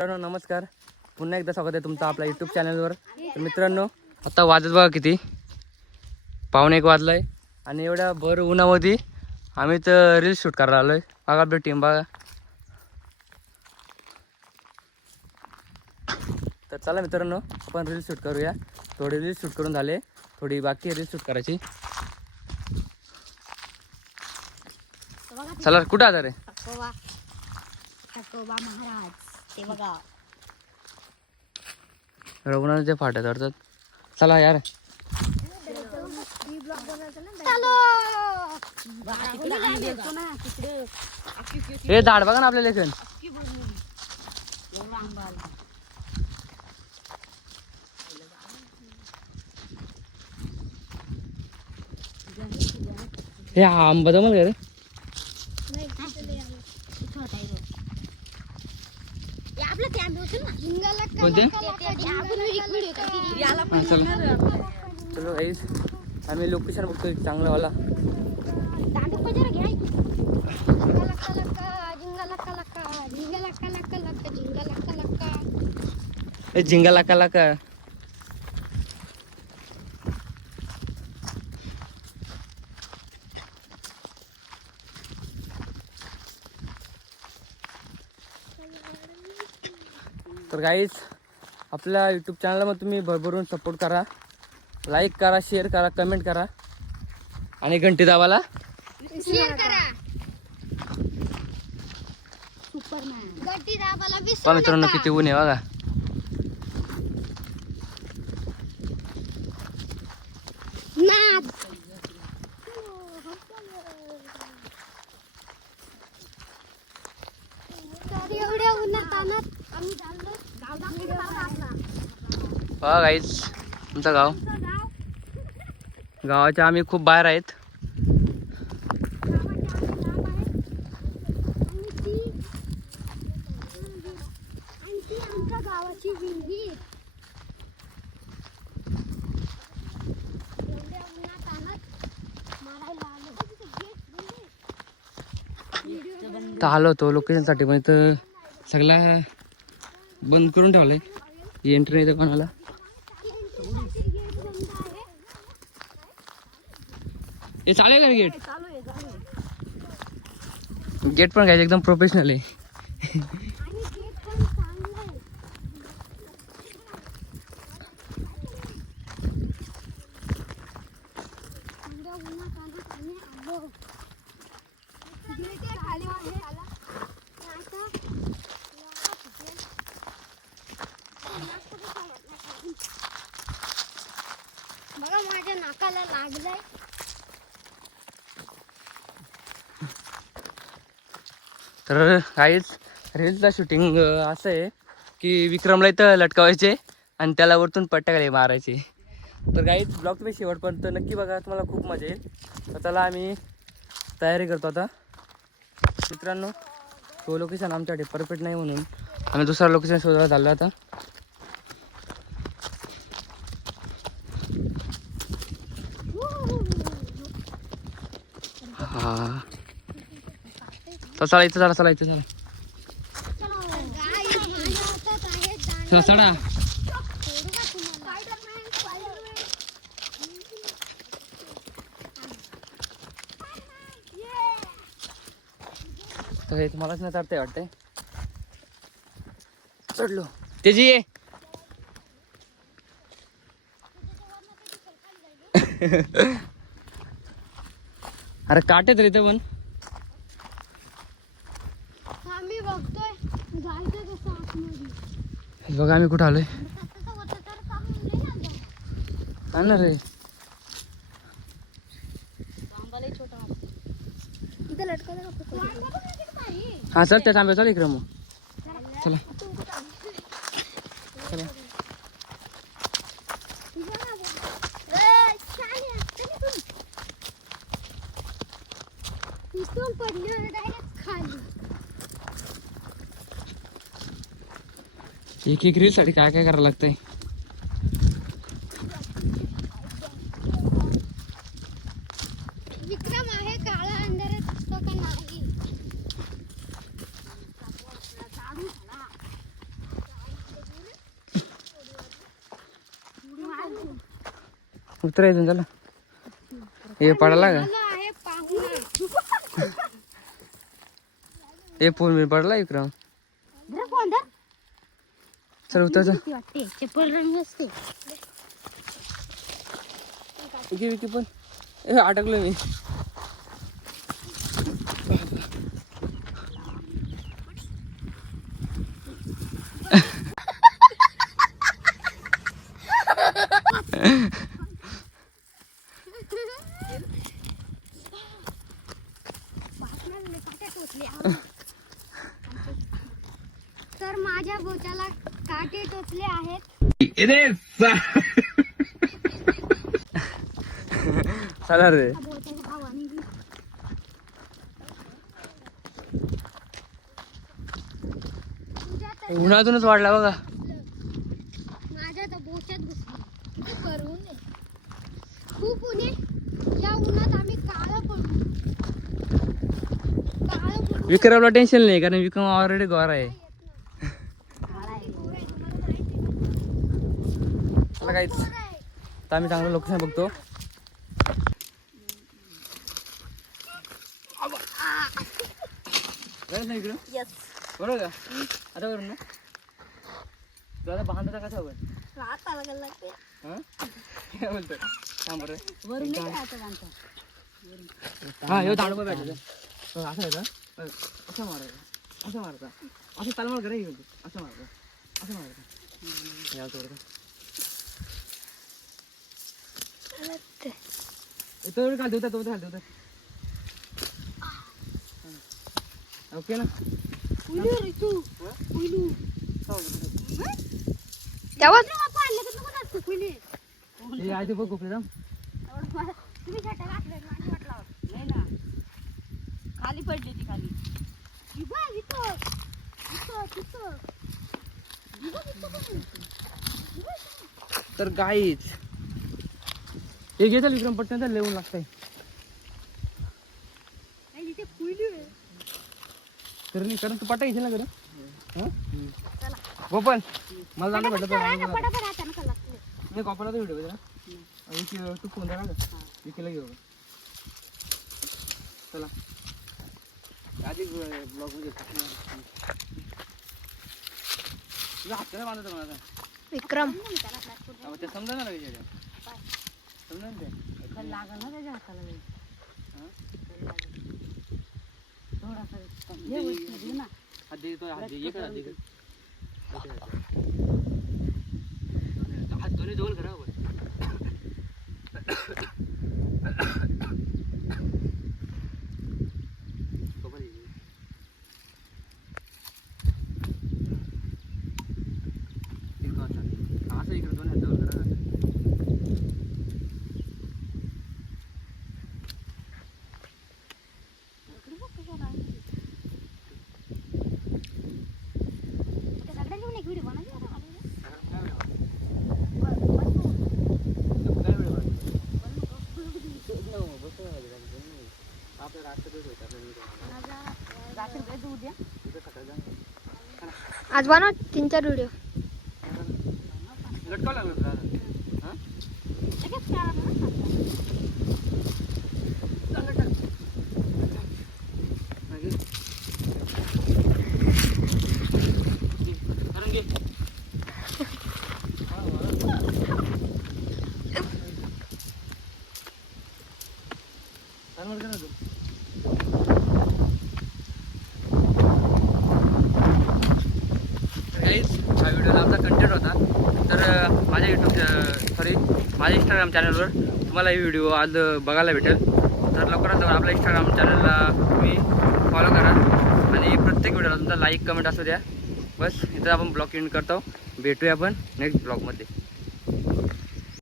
मित्रांनो नमस्कार, पुन्हा एकदा स्वागत आहे तुमचं आपल्या यूट्यूब चॅनलवर. तर मित्रांनो आता वाजत बघा किती, 1:15 वाजलाय आणि एवढ्या भर उन्हामध्ये आम्ही तर रील्स शूट करायला आलोय. बघा आपली टीम बघा. तर चला मित्रांनो आपण रील्स शूट करूया. थोडी रील्स शूट करून झाले, थोडी बाकी रील्स शूट करायची. चला कुठं आता रे? महाराज ते बघा रघुनाथचे फाट्या चढतात. चला यार हे झाड बघा ना आपल्या लेखन. हे आंबा जमल का रे? चलो गाईस आम्ही लोकेशन बघतोय चांगला वाला. झिंगा लाका लाका. तर गाईज आपल्या यूट्यूब चॅनलला मग तुम्ही भरभरून सपोर्ट करा, लाईक करा, शेअर करा, कमेंट करा आणि घंटी दाबायला शेअर करा. सुपरमॅन घंटी दाबायला विसरू मित्रांनो नका. किती ऊन आहे बघा. नाद एवढ्या उन्हात आणत आम्ही चाललो गाव दाखवला. बघा गाईज तुमचं गाव. गावाच्या आम्ही खूप बाहेर आहेत. गावाची विहीर तर आलो होतो लोकेशनसाठी, पण इथं सगळा बंद करून ठेवलंय. एंट्री नाही तर कोणाला. हे चालेल का गेट? गेट पण घ्यायचं एकदम प्रोफेशनल आहे. बघा माझ्या नाकाला लागलंय. तर काहीच रील्सला शूटिंग असं आहे की विक्रमला इथं लटकावायचे आणि त्याला वरतून पट्ट्या खाली मारायचे. तर काहीच ब्लॉग तुम्ही शेवटपर्यंत नक्की बघा, तुम्हाला खूप मजा येईल. तर चला आम्ही तयारी करतो आता. मित्रांनो तो लोकेशन आमच्याकडे परफेक्ट नाही म्हणून आम्ही दुसरा लोकेशन शोधायला चाललो आता. हा चला इथं, चला इथं, चला चला चढा. तर हे तुम्हालाच नाही चढते वाटते. चढलो तेजी ये. अरे काटे तर इथं पण. आम्ही बघतोय जायचं कसं आतमध्ये. बघा आम्ही कुठं आलोय. हा ना रे. हा चल त्या तांब्या चल इकडं मग. चला चला. इथून पडली डायरेक्ट खाली. एक एक रील साठी काय काय करायला लागतंय. विक्रम आहे काळा अंधारात असतो का नाही. उतरायचं चला. हे पडला का? आलो आहे पाहुणा. हे पूल मी पडला विक्रम. धर फोन धर. चल उतरायचं. भीती वाटते चप्पल रंग असते. विकी पण अटकलो मी. तर माझ्या बोटाला काटे टोचले आहेत. चला रे. बोटाच्या भावाने तुझ्या तर उन्हातूनच वाढला बघा. माझ्या तर बोटात घुसली. करून खूप ऊन आहे. या उन्हात आम्ही काळं पडू. काळं पडू. विक्रमला टेन्शन नाही कारण विक्रम ऑलरेडी गोरा आहे. चला काहीच तर आम्ही चांगलं लोकेशन बघतो. बरोबर का आता करून ना दादा बांधाचा कसा हवं आता बघायला लागते. काय बोलतो थांब बरं. हा हे दांडू भेटलं असं आहे का असं मारायचं असं मारता असं तालमाल करा घेऊन असं मारता असं मारता या थोडं तो घाल देवता तो घाल देवता. ओके ना तेव्हा हे आधी बघ गोपले जाम खाली पडली ती खाली. तर गाईच हे घेता विक्रम पटकन लिहून लागतंय. तर नाही कारण तू पटा घेशील ना घरी गोपन मला जाणं भेटत मी गोपाला व्हिडिओ ना तू फोन करा विकीला घेऊ. चला आधी ब्लॉग मध्ये तुझा हाताला बांधतो मला विक्रम ते समजा ना विषय समजा ते लागल ना त्याच्या हाताला हात दे तो हात दे एक हात दे हात दोन्ही दोन करा असं इकडे दोन हात जवळ करा. आज बनव 3-4 व्हिडिओ. लटकावं लागलं तुला हां हा व्हिडिओला आमचा कंटेंट होता. तर माझ्या माझ्या इंस्टाग्राम चॅनलवर तुम्हाला ही व्हिडिओ आज बघायला भेटेल. तर लवकरात लवकर आपल्या इंस्टाग्राम चॅनलला तुम्ही फॉलो करा आणि प्रत्येक व्हिडिओला तुमचा लाईक कमेंट असू द्या. बस इथं आपण ब्लॉग एंड करतो. भेटूया आपण नेक्स्ट ब्लॉगमध्ये.